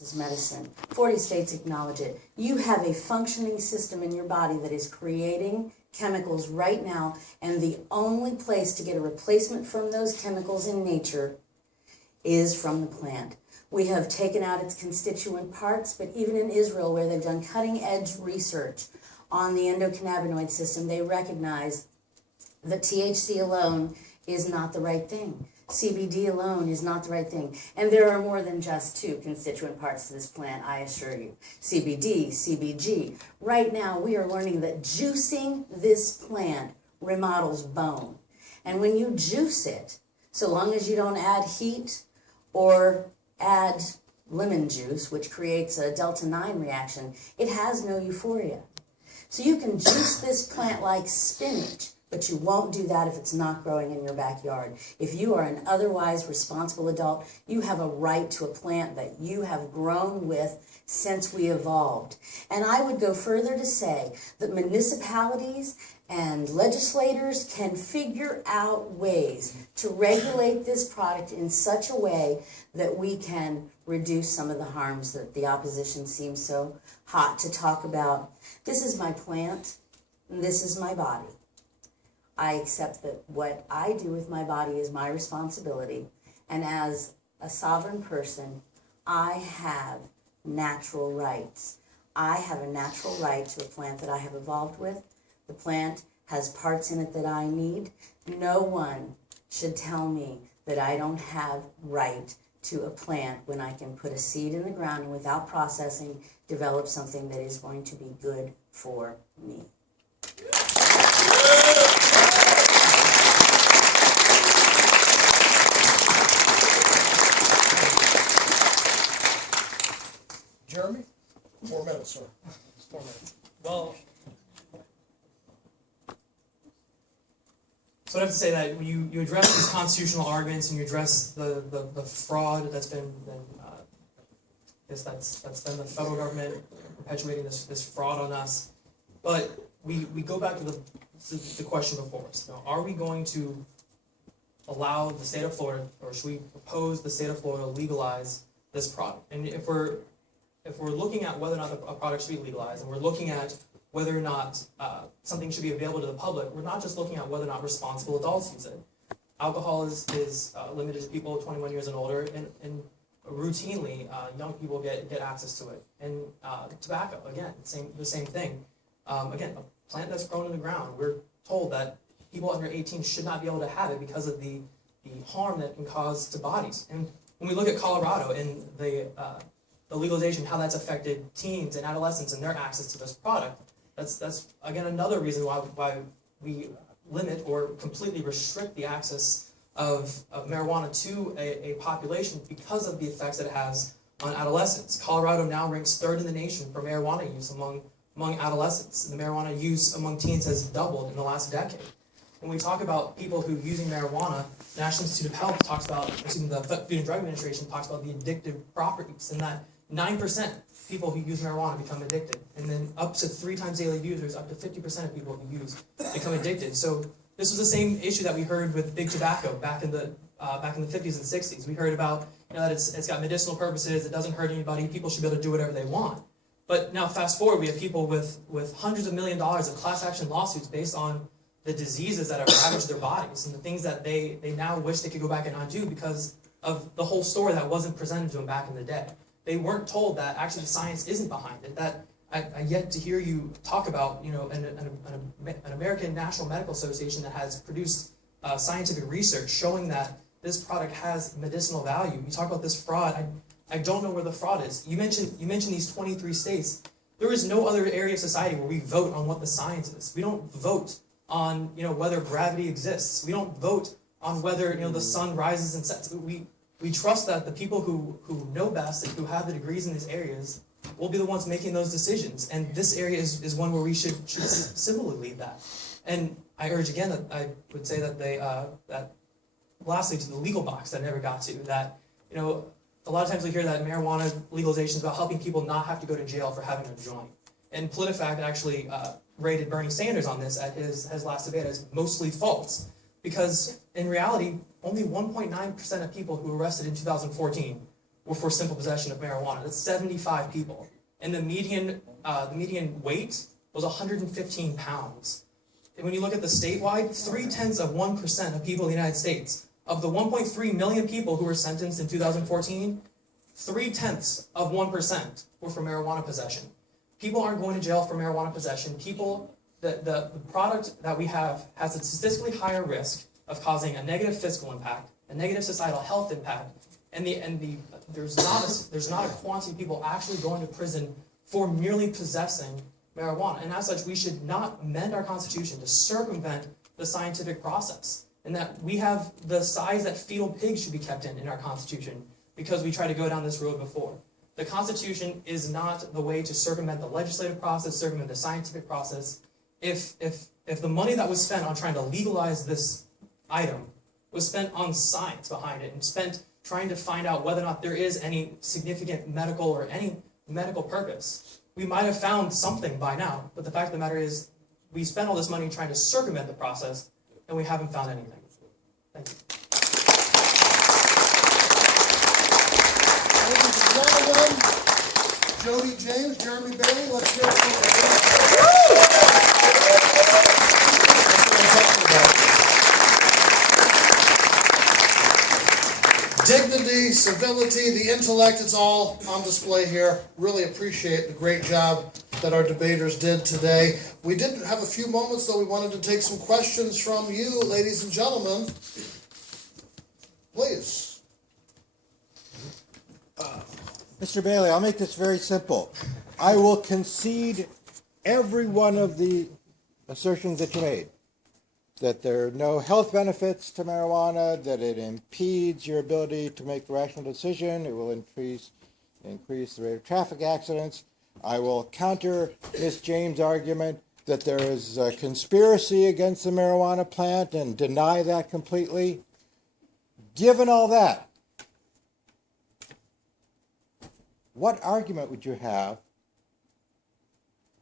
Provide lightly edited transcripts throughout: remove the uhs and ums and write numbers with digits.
is medicine. 40 states acknowledge it. You have a functioning system in your body that is creating chemicals right now, and the only place to get a replacement from those chemicals in nature is from the plant. We have taken out its constituent parts, but even in Israel, where they've done cutting-edge research on the endocannabinoid system, they recognize that THC alone is not the right thing. CBD alone is not the right thing. And there are more than just two constituent parts to this plant, I assure you. CBD, CBG. Right now, we are learning that juicing this plant remodels bone. And when you juice it, so long as you don't add heat or add lemon juice, which creates a delta-9 reaction, it has no euphoria. So you can juice this plant like spinach, but you won't do that if it's not growing in your backyard. If you are an otherwise responsible adult, you have a right to a plant that you have grown with since we evolved. And I would go further to say that municipalities and legislators can figure out ways to regulate this product in such a way that we can reduce some of the harms that the opposition seems so hot to talk about. This is my plant, and this is my body. I accept that what I do with my body is my responsibility, and as a sovereign person, I have natural rights. I have a natural right to a plant that I have evolved with. The plant has parts in it that I need. No one should tell me that I don't have right to a plant when I can put a seed in the ground and without processing, develop something that is going to be good for me. Jeremy? 4 minutes, sir. 4 minutes. Well, so I have to say that when you address these constitutional arguments and you address the fraud that's been that's been the federal government perpetuating this fraud on us, but we go back to the question before us. Now, are we going to allow the state of Florida, or should we propose the state of Florida legalize this product? And if we're looking at whether or not a product should be legalized, and we're looking at whether or not something should be available to the public, we're not just looking at whether or not responsible adults use it. Alcohol is limited to people 21 years and older, and routinely young people get access to it. And tobacco, again, the same thing. Again, a plant that's grown in the ground, we're told that people under 18 should not be able to have it because of the harm that it can cause to bodies. And when we look at Colorado and the legalization, how that's affected teens and adolescents and their access to this product, that's again another reason why we limit or completely restrict the access of marijuana to a population because of the effects that it has on adolescents. Colorado now ranks 3rd in the nation for marijuana use among adolescents. The marijuana use among teens has doubled in the last decade. When we talk about people who are using marijuana, the National Institute of Health talks about, the Food and Drug Administration talks about the addictive properties, and that 9% people who use marijuana become addicted, and then up to 3 times daily users, up to 50% of people who use become addicted. So this was the same issue that we heard with big tobacco back in the 50s and 60s. We heard about that it's got medicinal purposes, it doesn't hurt anybody, people should be able to do whatever they want. But now fast forward, we have people with hundreds of millions of dollars of class action lawsuits based on the diseases that have ravaged their bodies and the things that they now wish they could go back and undo because of the whole story that wasn't presented to them back in the day. They weren't told that actually the science isn't behind it. That I yet to hear you talk about, an American National Medical Association that has produced scientific research showing that this product has medicinal value. You talk about this fraud. I don't know where the fraud is. You mentioned these 23 states. There is no other area of society where we vote on what the science is. We don't vote on whether gravity exists. We don't vote on whether the sun rises and sets. We trust that the people who know best and who have the degrees in these areas will be the ones making those decisions. And this area is one where we should similarly lead that. And I urge again that I would say that that lastly to the legal box that I never got to, that a lot of times we hear that marijuana legalization is about helping people not have to go to jail for having a joint. And PolitiFact actually rated Bernie Sanders on this at his last debate as mostly false. Because in reality, only 1.9% of people who were arrested in 2014 were for simple possession of marijuana. That's 75 people. And the median weight was 115 pounds. And when you look at the statewide, 0.3% of people in the United States, of the 1.3 million people who were sentenced in 2014, 0.3% were for marijuana possession. People aren't going to jail for marijuana possession. The product that we have has a statistically higher risk of causing a negative fiscal impact, a negative societal health impact, and there's not a quantity of people actually going to prison for merely possessing marijuana. And as such, we should not amend our Constitution to circumvent the scientific process. And that we have the size that fetal pigs should be kept in our Constitution because we tried to go down this road before. The Constitution is not the way to circumvent the legislative process, circumvent the scientific process. If the money that was spent on trying to legalize this item was spent on science behind it and spent trying to find out whether or not there is any significant medical or any medical purpose, we might have found something by now. But the fact of the matter is, we spent all this money trying to circumvent the process, and we haven't found anything. Thank you. Ladies and gentlemen, Jody James, Jeremy Bailey, let's hear it for dignity, civility, the intellect, it's all on display here. Really appreciate the great job that our debaters did today. We did have a few moments, though. We wanted to take some questions from you, ladies and gentlemen. Please. Mr. Bailey, I'll make this very simple. I will concede every one of the assertions that you made. That there are no health benefits to marijuana, that it impedes your ability to make a rational decision, it will increase the rate of traffic accidents. I will counter Ms. James' argument that there is a conspiracy against the marijuana plant and deny that completely. Given all that, what argument would you have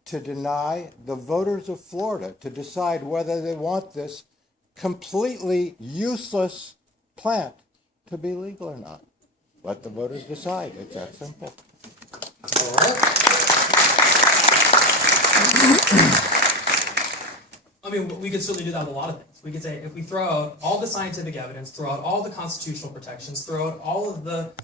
to deny the voters of Florida to decide whether they want this completely useless plant to be legal or not? Let the voters decide. It's that simple. All right. I mean, we could certainly do that with a lot of things. We could say, if we throw out all the scientific evidence, throw out all the constitutional protections, throw out all of the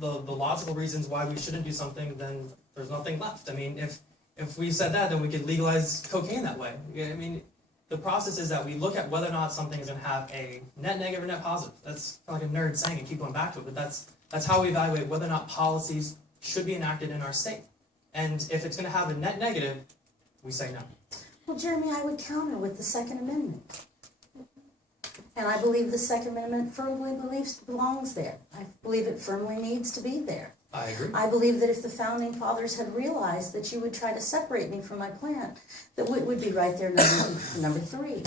logical reasons why we shouldn't do something, then there's nothing left. I mean, if we said that, then we could legalize cocaine that way. I mean, the process is that we look at whether or not something is going to have a net negative or net positive. That's like a nerd saying it, keep going back to it, but that's how we evaluate whether or not policies should be enacted in our state. And if it's going to have a net negative, we say no. Well, Jeremy, I would counter with the Second Amendment. And I believe the Second Amendment firmly belongs there. I believe it firmly needs to be there. I agree. I believe that if the Founding Fathers had realized that you would try to separate me from my plant, that it would be right there, number 3.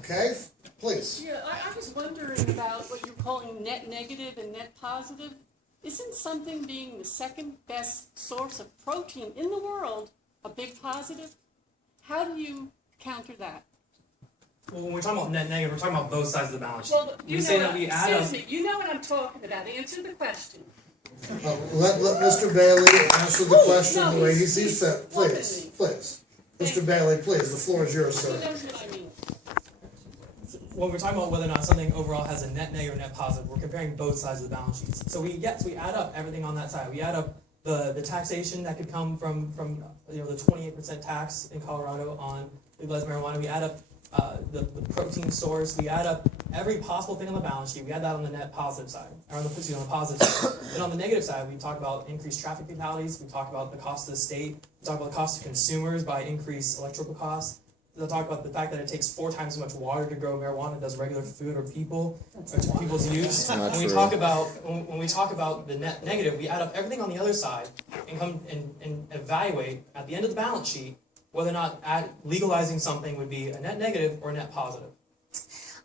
Okay, please. Yeah, I was wondering about what you're calling net negative and net positive. Isn't something being the second best source of protein in the world a big positive? How do you counter that? Well, when we're talking about net negative, we're talking about both sides of the balance sheet. Well, we say that we add up. excuse me, you know what I'm talking about. Answer the question. Let Mr. Bailey answer the question no, the way he he's sees fit. Please, please. Mr. Bailey, please, the floor is yours, He sir. knows what I mean. When we're talking about whether or not something overall has a net negative or net positive, we're comparing both sides of the balance sheets. So we add up everything on that side. We add up the taxation that could come from the 28% tax in Colorado on legalized marijuana. We add up the protein source. We add up every possible thing on the balance sheet. We add that on the net positive side, or on the positive side. Then on the negative side, we talk about increased traffic fatalities. We talk about the cost to the state. We talk about the cost to consumers by increased electrical costs. They'll talk about the fact that it takes 4 times as much water to grow marijuana as does regular food or to people's use. When we talk about the net negative, we add up everything on the other side and come and evaluate at the end of the balance sheet whether or not legalizing something would be a net negative or a net positive.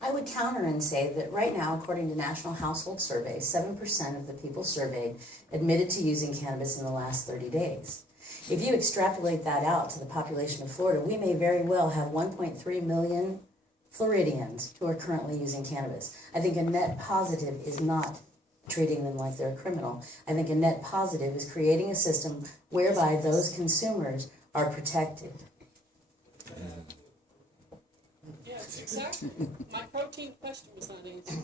I would counter and say that right now, according to National Household Survey, 7% of the people surveyed admitted to using cannabis in the last 30 days. If you extrapolate that out to the population of Florida, we may very well have 1.3 million Floridians who are currently using cannabis. I think a net positive is not treating them like they're a criminal. I think a net positive is creating a system whereby those consumers are protected. Yes, exactly. My protein question was not answered.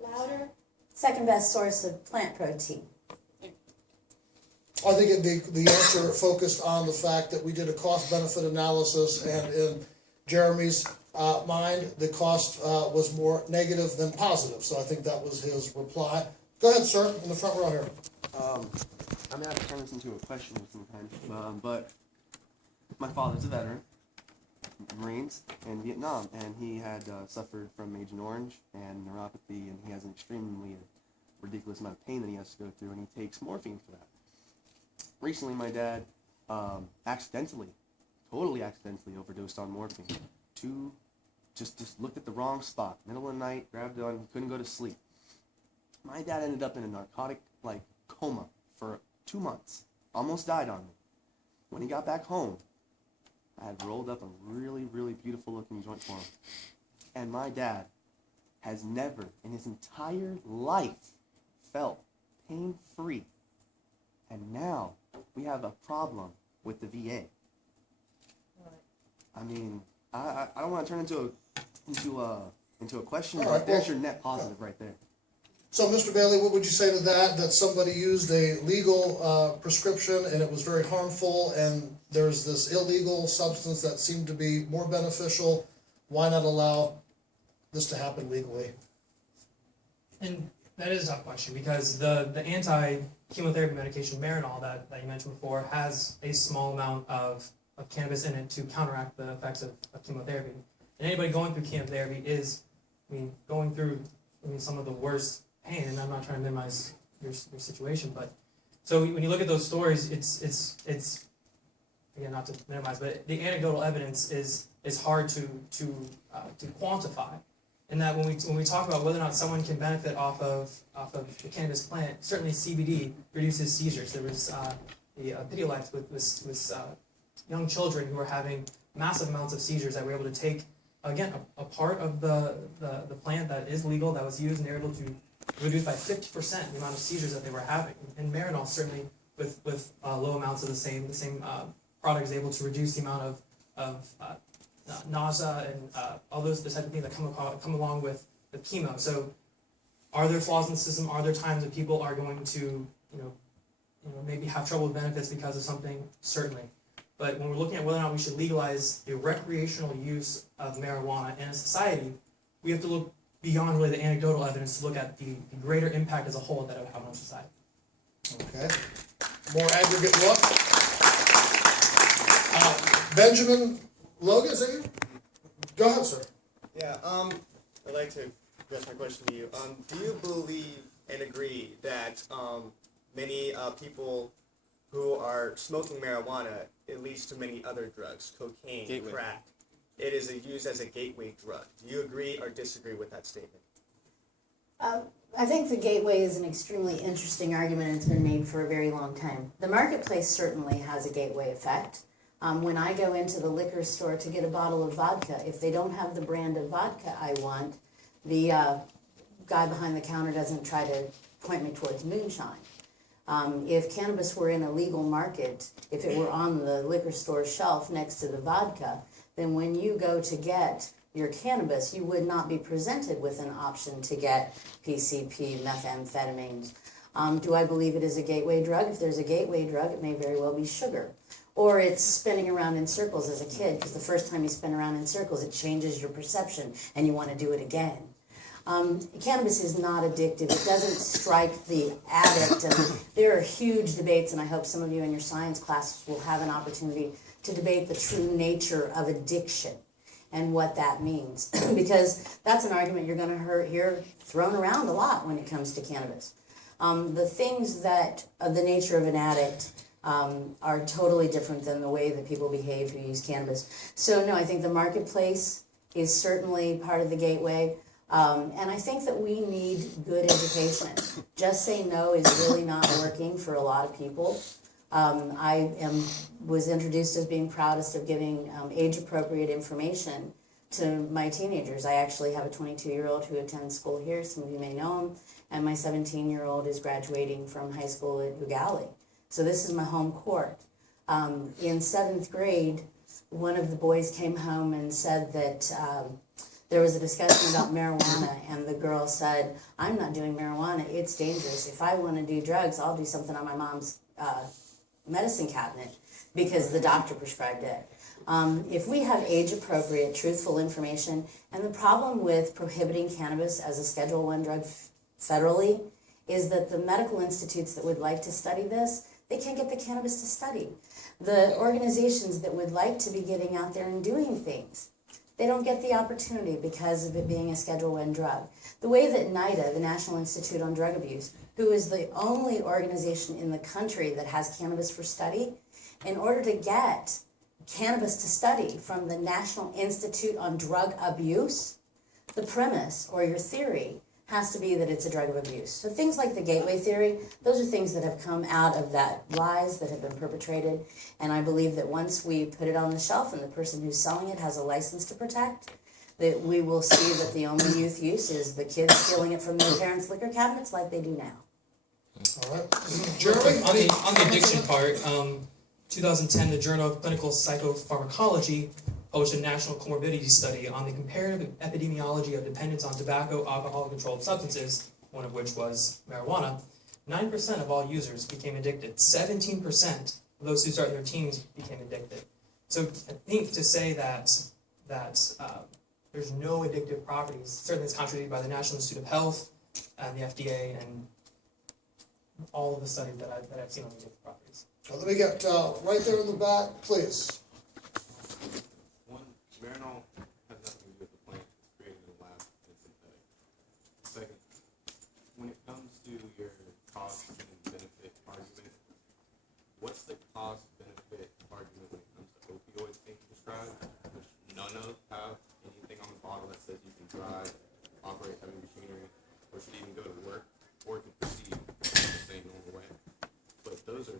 Louder? Second best source of plant protein. I think the answer focused on the fact that we did a cost-benefit analysis, and in Jeremy's mind, the cost was more negative than positive. So I think that was his reply. Go ahead, sir, in the front row here. I mean, I have to turn this into a question sometimes, but my father's a veteran, Marines in Vietnam, and he had suffered from Agent Orange and neuropathy, and he has an extremely ridiculous amount of pain that he has to go through, and he takes morphine for that. Recently, my dad totally accidentally overdosed on morphine. Just looked at the wrong spot, middle of the night, grabbed it on, couldn't go to sleep. My dad ended up in a narcotic coma for 2 months, almost died on me. When he got back home, I had rolled up a really, really beautiful looking joint for him. And my dad has never in his entire life felt pain-free. And now we have a problem with the VA. I mean, I don't want to turn into a question, but there's your net positive right there. So, Mr. Bailey, what would you say to that? That somebody used a legal prescription and it was very harmful, and there's this illegal substance that seemed to be more beneficial. Why not allow this to happen legally? And that is a tough question, because the anti-chemotherapy medication Marinol that you mentioned before has a small amount of cannabis in it to counteract the effects of chemotherapy. And anybody going through chemotherapy is, going through some of the worst pain, and I'm not trying to minimize your situation, but so when you look at those stories, it's again, not to minimize, but the anecdotal evidence is hard to quantify. And that when we talk about whether or not someone can benefit off of the cannabis plant, certainly CBD reduces seizures. There was the Pedialyte with young children who were having massive amounts of seizures that were able to take, again, a part of the plant that is legal, that was used, and they were able to reduce by 50% the amount of seizures that they were having. And Marinol, certainly with low amounts of the same product, is able to reduce the amount of nausea and all those type of things that come along with chemo. So, are there flaws in the system? Are there times that people are going to, maybe have trouble with benefits because of something? Certainly. But when we're looking at whether or not we should legalize the recreational use of marijuana in a society, we have to look beyond really the anecdotal evidence to look at the greater impact as a whole that it would have on society. Okay. More aggregate look. Benjamin Logan, is that you? Go ahead, sir. Yeah, I'd like to address my question to you. Do you believe and agree that many people who are smoking marijuana, it leads to many other drugs, cocaine, crack? It is used as a gateway drug. Do you agree or disagree with that statement? I think the gateway is an extremely interesting argument, and it's been made for a very long time. The marketplace certainly has a gateway effect. When I go into the liquor store to get a bottle of vodka, if they don't have the brand of vodka I want, the guy behind the counter doesn't try to point me towards moonshine. If cannabis were in a legal market, if it were on the liquor store shelf next to the vodka, then when you go to get your cannabis, you would not be presented with an option to get PCP, methamphetamines. Do I believe it is a gateway drug? If there's a gateway drug, it may very well be sugar. Or it's spinning around in circles as a kid, because the first time you spin around in circles, it changes your perception, and you want to do it again. Cannabis is not addictive. It doesn't strike the addict. And there are huge debates, and I hope some of you in your science classes will have an opportunity to debate the true nature of addiction and what that means. Because that's an argument you're going to hear thrown around a lot when it comes to cannabis. The things that are the nature of an addict are totally different than the way that people behave who use cannabis. So no, I think the marketplace is certainly part of the gateway. And I think that we need good education. Just say no is really not working for a lot of people. I was introduced as being proudest of giving age-appropriate information to my teenagers. I actually have a 22-year-old who attends school here. Some of you may know him. And my 17-year-old is graduating from high school at Ugali. So this is my home court. In 7th grade, one of the boys came home and said that there was a discussion about marijuana, and the girl said, I'm not doing marijuana, it's dangerous. If I want to do drugs, I'll do something on my mom's medicine cabinet because the doctor prescribed it. If we have age-appropriate, truthful information, and the problem with prohibiting cannabis as a Schedule I drug federally is that the medical institutes that would like to study this, they can't get the cannabis to study. The organizations that would like to be getting out there and doing things, they don't get the opportunity because of it being a Schedule I drug. The way that NIDA, the National Institute on Drug Abuse, who is the only organization in the country that has cannabis for study, in order to get cannabis to study from the National Institute on Drug Abuse, the premise or your theory has to be that it's a drug of abuse. So things like the gateway theory, those are things that have come out of that lies that have been perpetrated. And I believe that once we put it on the shelf and the person who's selling it has a license to protect, that we will see that the only youth use is the kids stealing it from their parents' liquor cabinets like they do now. All right. Real quick, Jeremy, on any the comments on addiction that? part, 2010, the Journal of Clinical Psychopharmacology published a national comorbidity study on the comparative epidemiology of dependence on tobacco, alcohol, and controlled substances, one of which was marijuana. 9% of all users became addicted. 17% of those who started in their teens became addicted. So I think to say that there's no addictive properties certainly is contradicted by the National Institute of Health and the FDA and all of the studies that I've seen on the addictive properties. Let me get right there in the back, please. One, Marinol has nothing to do with the plant. It's created in a lab and it's synthetic. Second, when it comes to your cost and benefit argument, what's the cost benefit argument when it comes to opioids being prescribed, which none of have anything on the bottle that says you can drive, operate heavy machinery, or should even go to work, or can proceed in the same normal way. But those are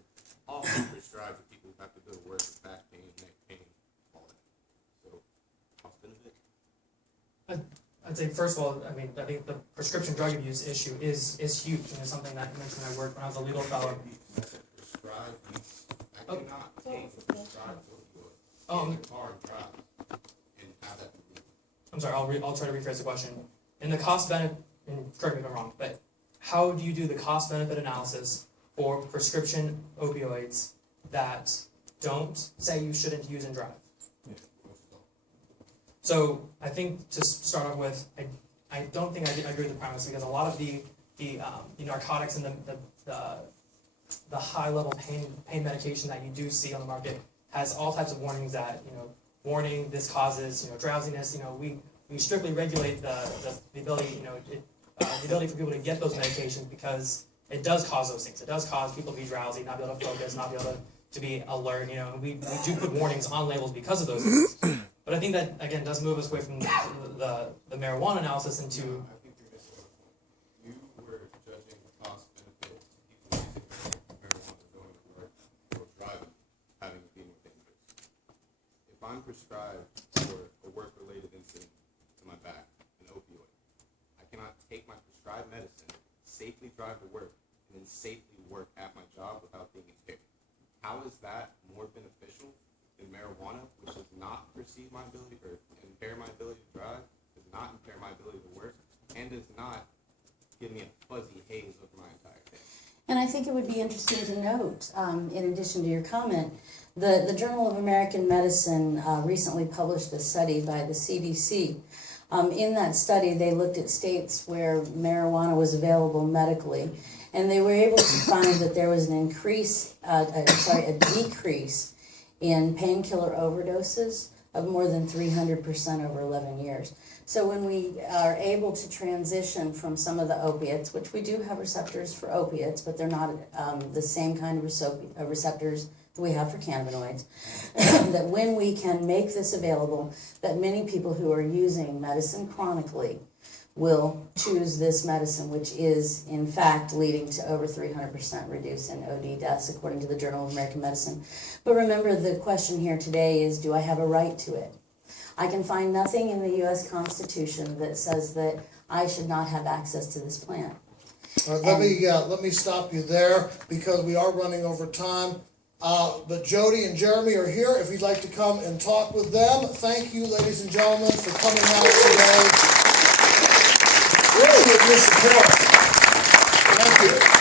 all prescribed to people who have to go to work with back pain, neck pain, all that. So, cost benefit? I'd say first of all, I think the prescription drug abuse issue is huge, and it's something that makes my work when I was a legal fellow. I said prescribed use. I cannot take a prescribed opioid Oh, in the car and drive and have that be legal. I'm sorry, I'll try to rephrase the question. In the cost benefit, and correct me if I'm wrong, but how do you do the cost benefit analysis for prescription opioids that don't say you shouldn't use and drive? So I think to start off with, I don't think I agree with the premise because a lot of the narcotics and the high level pain medication that you do see on the market has all types of warnings that warning this causes drowsiness. We strictly regulate the ability the ability for people to get those medications because it does cause those things. It does cause people to be drowsy, not be able to focus, not be able to be alert. We do put warnings on labels because of those things. But I think that, again, does move us away from the marijuana analysis into... I think you're missing one point. You were judging the cost benefit to people using marijuana going to work or driving, having it being dangerous. If I'm prescribed for a work-related incident to my back, an opioid, I cannot take my prescribed medicine, safely drive to work, and then safely work at my job without being impaired. How is that more beneficial than marijuana, which does not perceive my ability or impair my ability to drive, does not impair my ability to work, and does not give me a fuzzy haze over my entire day? And I think it would be interesting to note, in addition to your comment, the Journal of American Medicine recently published a study by the CDC. In that study, they looked at states where marijuana was available medically, and they were able to find that there was a decrease in painkiller overdoses of more than 300% over 11 years. So when we are able to transition from some of the opiates, which we do have receptors for opiates, but they're not the same kind of receptors that we have for cannabinoids, that when we can make this available, that many people who are using medicine chronically will choose this medicine, which is in fact leading to over 300% reduce in OD deaths, according to the Journal of American Medicine. But remember, the question here today is, do I have a right to it? I can find nothing in the US Constitution that says that I should not have access to this plant. Let me stop you there because we are running over time. But Jody and Jeremy are here. If you'd like to come and talk with them, thank you, ladies and gentlemen, for coming out today. Appreciate your support. Thank you.